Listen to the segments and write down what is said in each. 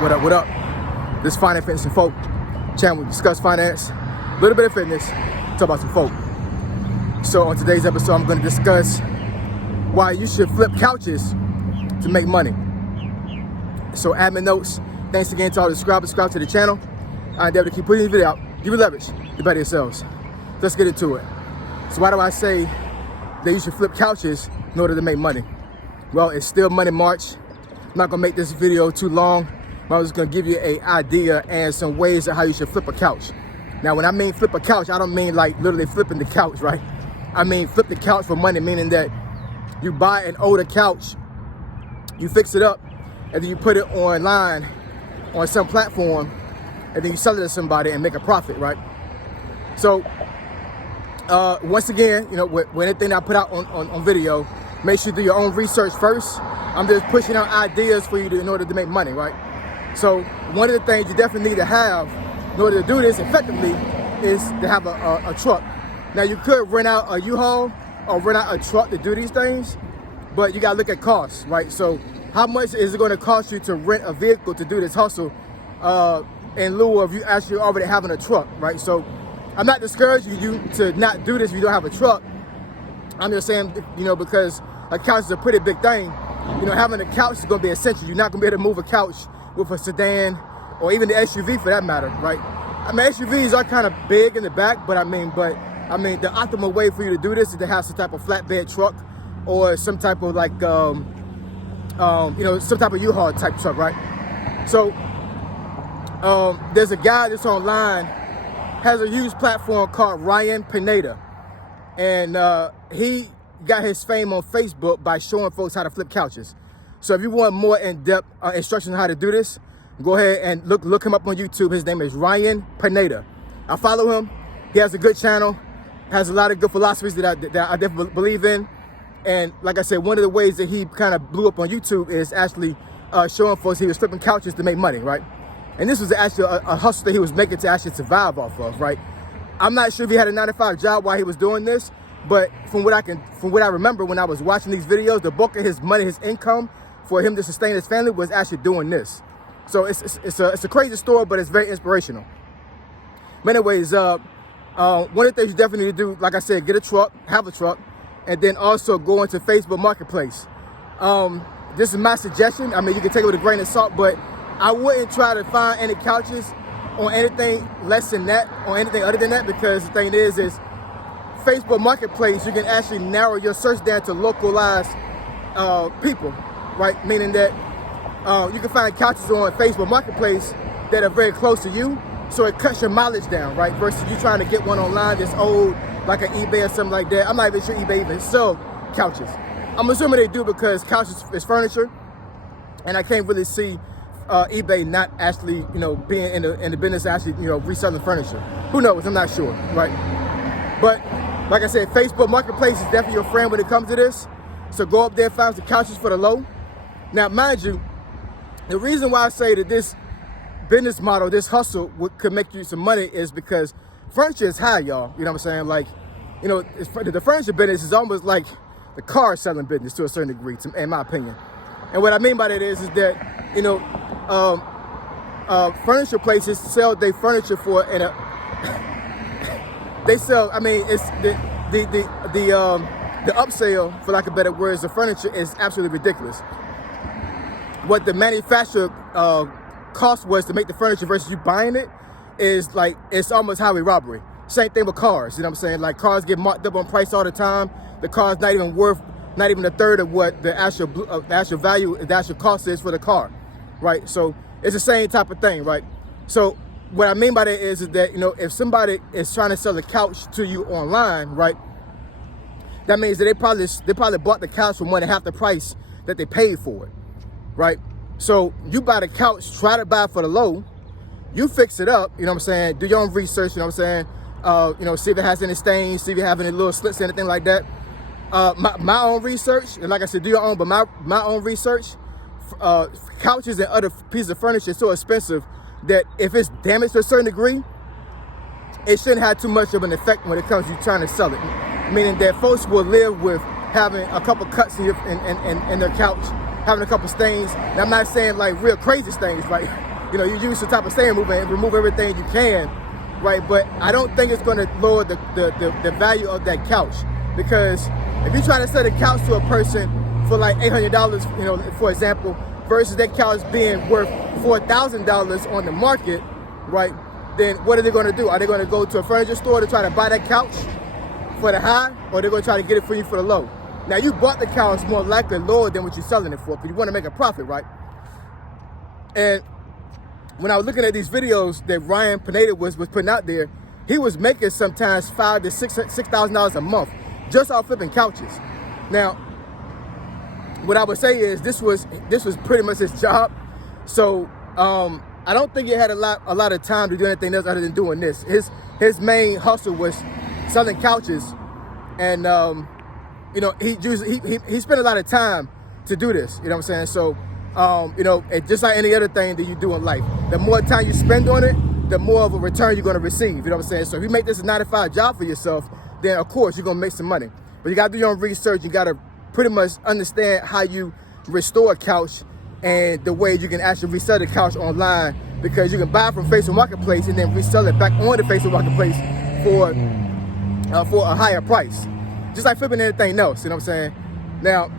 What up, what up? This Finance, Fitness, and Folk channel. We discuss finance, a little bit of fitness, talk about some folk. So on today's episode, I'm going to discuss why you should flip couches to make money. So admin notes, thanks again to all the subscribe to the channel. I endeavor to keep putting the video out. Give you leverage, the better yourselves. Let's get into it. So why do I say that you should flip couches in order to make money? Well, it's still Money March. I'm not gonna make this video too long, but I'm just gonna give you an idea and some ways of how you should flip a couch. Now, when I mean flip a couch, I don't mean like literally flipping the couch, right? I mean flip the couch for money, meaning that you buy an older couch, you fix it up, and then you put it online on some platform, and then you sell it to somebody and make a profit, right? So, once again, you know, with anything I put out on video, make sure you do your own research first. I'm just pushing out ideas for you in order to make money, right? So one of the things you definitely need to have in order to do this effectively is to have a truck. Now, you could rent out a U-Haul or rent out a truck to do these things, but you gotta look at costs, right? So how much is it gonna cost you to rent a vehicle to do this hustle in lieu of you actually already having a truck, right? So I'm not discouraging you to not do this if you don't have a truck. I'm just saying, you know, because a couch is a pretty big thing. You know, having a couch is going to be essential. You're not going to be able to move a couch with a sedan or even the SUV for that matter, right? I mean, SUVs are kind of big in the back, but I mean, the optimal way for you to do this is to have some type of flatbed truck or some type of like, you know, some type of U-Haul type truck, right? So, there's a guy that's online, has a huge platform called Ryan Pineda, and he got his fame on Facebook by showing folks how to flip couches. So if you want more in-depth instructions on how to do this, go ahead and look him up on YouTube. His name is Ryan Pineda. I follow him. He has a good channel, has a lot of good philosophies that I definitely believe in. And like I said, one of the ways that he kind of blew up on YouTube is actually showing folks he was flipping couches to make money, right? And this was actually a hustle that he was making to actually survive off of, right? I'm not sure if he had a 9-to-5 job while he was doing this, but from what I remember when I was watching these videos, the bulk of his money, his income for him to sustain his family was actually doing this. So it's a crazy story, but it's very inspirational. But anyways, one of the things you definitely need to do, like I said, get a truck, have a truck, and then also go into Facebook Marketplace. This is my suggestion. I mean, you can take it with a grain of salt, but I wouldn't try to find any couches on anything less than that or anything other than that, because the thing is Facebook Marketplace, you can actually narrow your search down to localized people, right? Meaning that you can find couches on Facebook Marketplace that are very close to you, so it cuts your mileage down, right? Versus you trying to get one online that's old, like an eBay or something like that. I'm not even sure eBay even sell couches. I'm assuming they do because couches is furniture, and I can't really see eBay not actually, you know, being in the business actually, you know, reselling furniture. Who knows? I'm not sure, right? But like I said, Facebook Marketplace is definitely your friend when it comes to this. So go up there, find some couches for the low. Now, mind you, the reason why I say that this business model, this hustle could make you some money is because furniture is high, y'all. You know what I'm saying? Like, you know, the furniture business is almost like the car selling business to a certain degree, in my opinion. And what I mean by that is that, you know, furniture places sell their furniture for they sell. I mean, it's the upsell, for lack of better words, the furniture is absolutely ridiculous. What the manufacturer cost was to make the furniture versus you buying it is like, it's almost highway robbery. Same thing with cars. You know what I'm saying? Like, cars get marked up on price all the time. The car's not even worth, not even a third of what the actual value, the actual cost is for the car, right? So it's the same type of thing, right? So what I mean by that is that, you know, if somebody is trying to sell a couch to you online, right, that means that they probably bought the couch for more than half the price that they paid for it, right? So you buy the couch, try to buy it for the low, you fix it up, you know what I'm saying, do your own research, you know what I'm saying, you know, see if it has any stains, see if you have any little slits, anything like that. My own research, and like I said, do your own, but my own research, couches and other pieces of furniture is so expensive that if it's damaged to a certain degree, it shouldn't have too much of an effect when it comes to you trying to sell it. Meaning that folks will live with having a couple cuts in their couch, having a couple stains. And I'm not saying like real crazy stains, like You know, you use some type of staying movement and remove everything you can, right? But I don't think it's going to lower the value of that couch, because if you try to sell a couch to a person for like $800, you know, for example, versus that couch being worth $4,000 on the market, right? Then what are they going to do? Are they going to go to a furniture store to try to buy that couch for the high, or they're going to try to get it for you for the low? Now, you bought the couch more likely lower than what you're selling it for, because you want to make a profit, right? And when I was looking at these videos that Ryan Pineda was putting out there, he was making sometimes $5,000 to $6,000 a month just off flipping couches. Now, what I would say is this was pretty much his job. So I don't think he had a lot of time to do anything else other than doing this. His main hustle was selling couches, and you know, he spent a lot of time to do this. You know what I'm saying? So you know, just like any other thing that you do in life, the more time you spend on it, the more of a return you're going to receive. You know what I'm saying? So if you make this a 9-to-5 job for yourself, then of course you're going to make some money. But you got to do your own research. You got to pretty much understand how you restore a couch and the way you can actually resell the couch online, because you can buy it from Facebook Marketplace and then resell it back on the Facebook Marketplace for a higher price. Just like flipping anything else, you know what I'm saying? Now,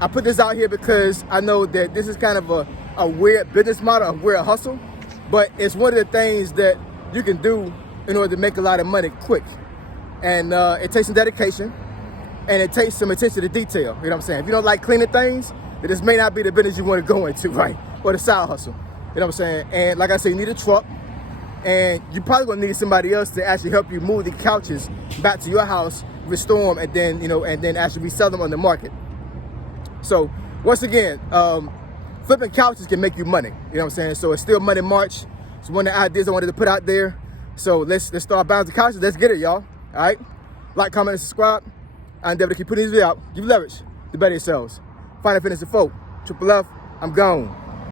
I put this out here because I know that this is kind of a weird business model, a weird hustle, but it's one of the things that you can do in order to make a lot of money quick. And it takes some dedication, and it takes some attention to detail. You know what I'm saying? If you don't like cleaning things, then this may not be the business you want to go into, right? Or the side hustle. You know what I'm saying? And like I said, you need a truck, and you probably gonna need somebody else to actually help you move the couches back to your house, restore them, and then, you know, and then actually resell them on the market. So once again, flipping couches can make you money. You know what I'm saying? So it's still Money March. It's one of the ideas I wanted to put out there. So let's start bouncing couches. Let's get it, y'all. All right? Like, comment, and subscribe. I endeavor to keep putting these videos out. Give you leverage to better yourselves. Find Fitness and Folk. Triple F. I'm gone.